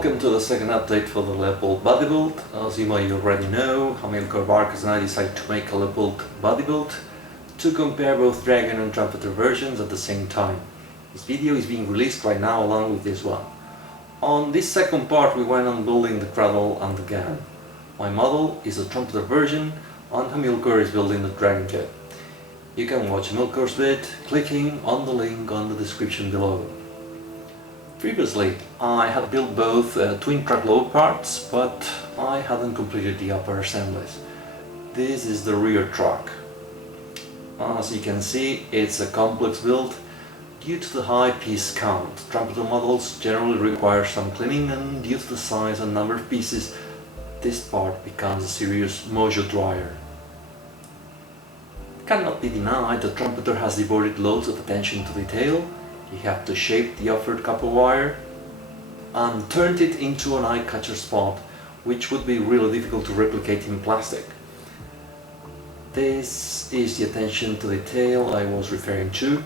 Welcome to the second update for the Leopold body build. As you might already know, Hamilcar Barkas and I decided to make a Leopold body build to compare both Dragon and Trumpeter versions at the same time. This video is being released right now along with this one. On this second part we went on building the cradle and the gun. My model is the Trumpeter version and Hamilcar is building the Dragon kit. You can watch Hamilcar's bit clicking on the link on the description below. Previously, I had built both twin track load parts, but I hadn't completed the upper assemblies. This is the rear track. As you can see, it's a complex build due to the high piece count. Trumpeter models generally require some cleaning, and due to the size and number of pieces, this part becomes a serious mojo dryer. It cannot be denied that Trumpeter has devoted loads of attention to detail. You have to shape the offered copper wire and turned it into an eye-catcher spot, which would be really difficult to replicate in plastic. This is the attention to detail I was referring to.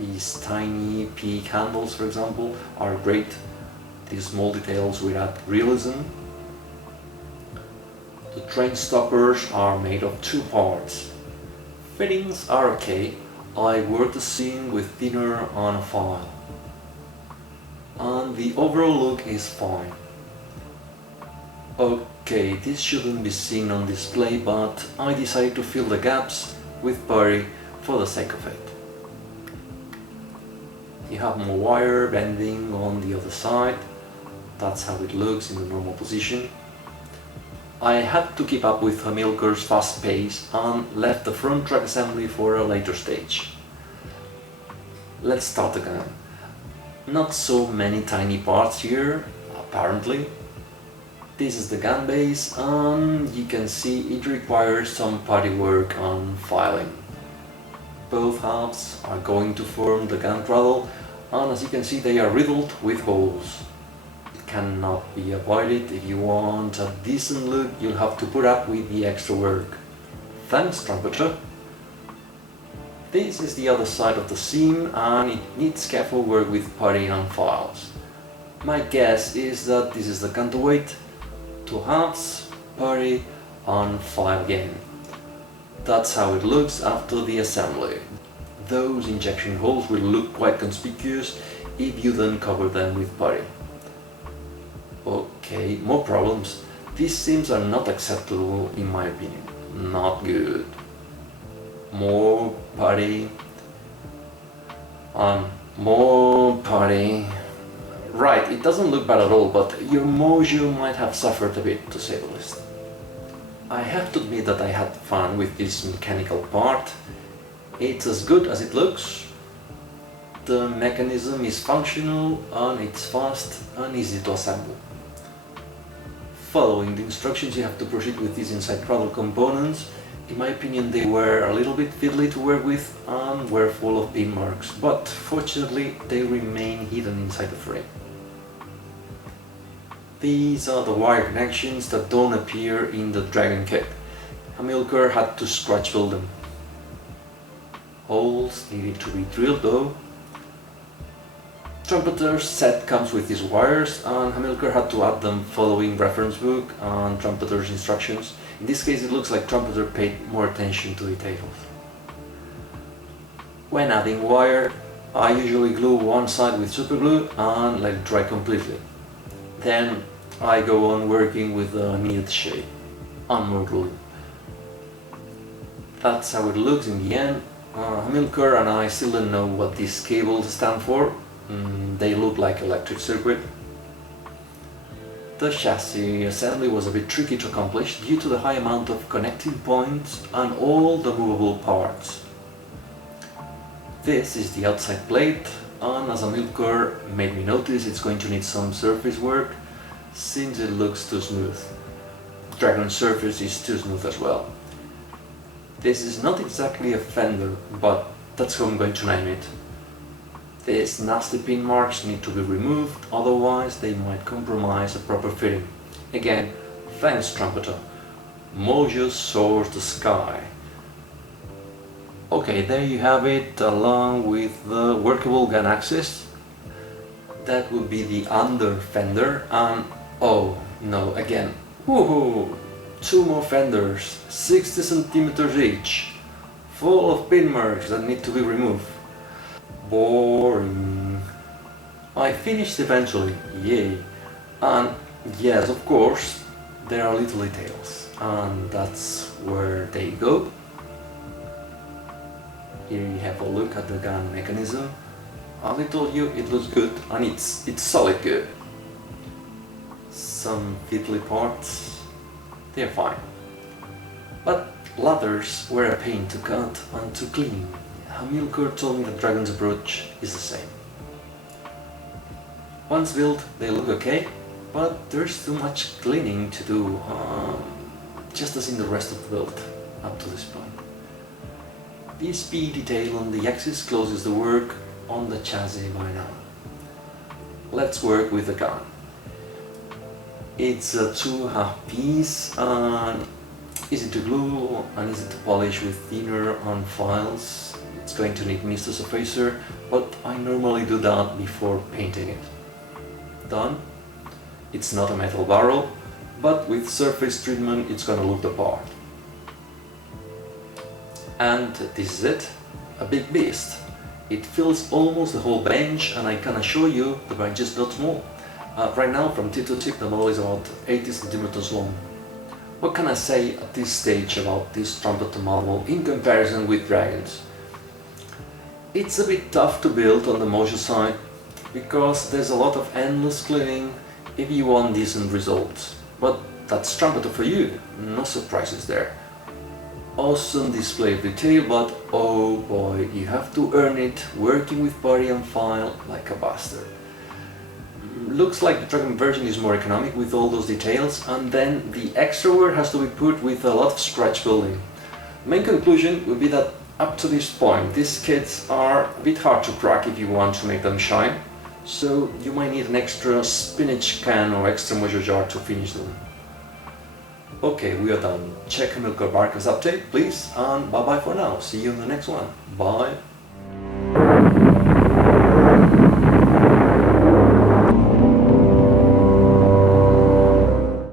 These tiny peak handles, for example, are great. These small details will add realism. The train stoppers are made of two parts. Fittings are okay. I worked the seam with thinner on a file, and the overall look is fine. Okay, this shouldn't be seen on display, but I decided to fill the gaps with putty for the sake of it. You have more wire bending on the other side. That's how it looks in the normal position. I had to keep up with Hamilcar's fast pace and left the front track assembly for a later stage. Let's start again. Not so many tiny parts here, apparently. This is the gun base, and you can see it requires some putty work on filing. Both halves are going to form the gun cradle, and as you can see they are riddled with holes. Cannot be avoided. If you want a decent look, you'll have to put up with the extra work. Thanks, Trumpeter. This is the other side of the seam, and it needs careful work with putty and files. My guess is that this is the counterweight, two halves, putty and file again. That's how it looks after the assembly. Those injection holes will look quite conspicuous if you then cover them with putty. Okay, more problems. These seams are not acceptable in my opinion. Not good. More putty. More putty. Right, it doesn't look bad at all, but your mojo might have suffered a bit, to say the least. I have to admit that I had fun with this mechanical part. It's as good as it looks. The mechanism is functional and it's fast and easy to assemble. Following the instructions, you have to proceed with these inside cradle components. In my opinion, they were a little bit fiddly to work with and were full of pin marks, but fortunately they remain hidden inside the frame. These are the wire connections that don't appear in the Dragon kit. Hamilcar had to scratch build them. Holes needed to be drilled though. Trumpeter's set comes with these wires, and Hamilcar had to add them following reference book and Trumpeter's instructions. In this case it looks like Trumpeter paid more attention to details. When adding wire, I usually glue one side with superglue and let it dry completely. Then I go on working with the needed shape and more glue. That's how it looks in the end. Hamilcar and I still don't know what these cables stand for. They look like electric circuit. The chassis assembly was a bit tricky to accomplish due to the high amount of connecting points and all the movable parts. This is the outside plate, and as Hamilcar made me notice, it's going to need some surface work since it looks too smooth. Dragon's surface is too smooth as well. This is not exactly a fender, but that's how I'm going to name it. These nasty pin marks need to be removed, otherwise they might compromise a proper fitting. Again, thanks Trumpeter. Mojo soars the sky. Okay, there you have it, along with the workable gun axis. that would be the under fender, and oh no, again, woohoo! 2 more fenders, 60 centimeters each, full of pin marks that need to be removed. Boring. I finished eventually, yay! And yes, of course, there are little details, and that's where they go. Here you have a look at the gun mechanism. As I told you, it looks good, and it's solid good. Some fiddly parts, they're fine. But ladders were a pain to cut and to clean. Hamilcar told me that Dragon's approach is the same. Once built, they look okay, but there's too much cleaning to do, just as in the rest of the build, up to this point. This P detail on the axis closes the work on the chassis by now. Let's work with the gun. It's a 2.5 piece, and easy to glue and easy to polish with thinner on files. It's going to need Mr. Surfacer, but I normally do that before painting it. Done. It's not a metal barrel, but with surface treatment it's gonna look the part. And this is it, a big beast. It fills almost the whole bench, and I can assure you the bench is not small. Right now, from tip to tip, the model is about 80 centimeters long. What can I say at this stage about this trumpeter model in comparison with Dragons? It's a bit tough to build on the motion side, because there's a lot of endless cleaning if you want decent results. But that's trumpeter for you, no surprises there. Awesome display of detail, but oh boy, you have to earn it working with body and file like a bastard. Looks like the Dragon version is more economic with all those details, and then the extra work has to be put with a lot of scratch building. Main conclusion would be that up to this point, these kits are a bit hard to crack if you want to make them shine, so you might need an extra spinach can or extra mojo jar to finish them. Okay, we are done. Check Hamilcar Barker's update, please, and bye bye for now. See you in the next one. Bye.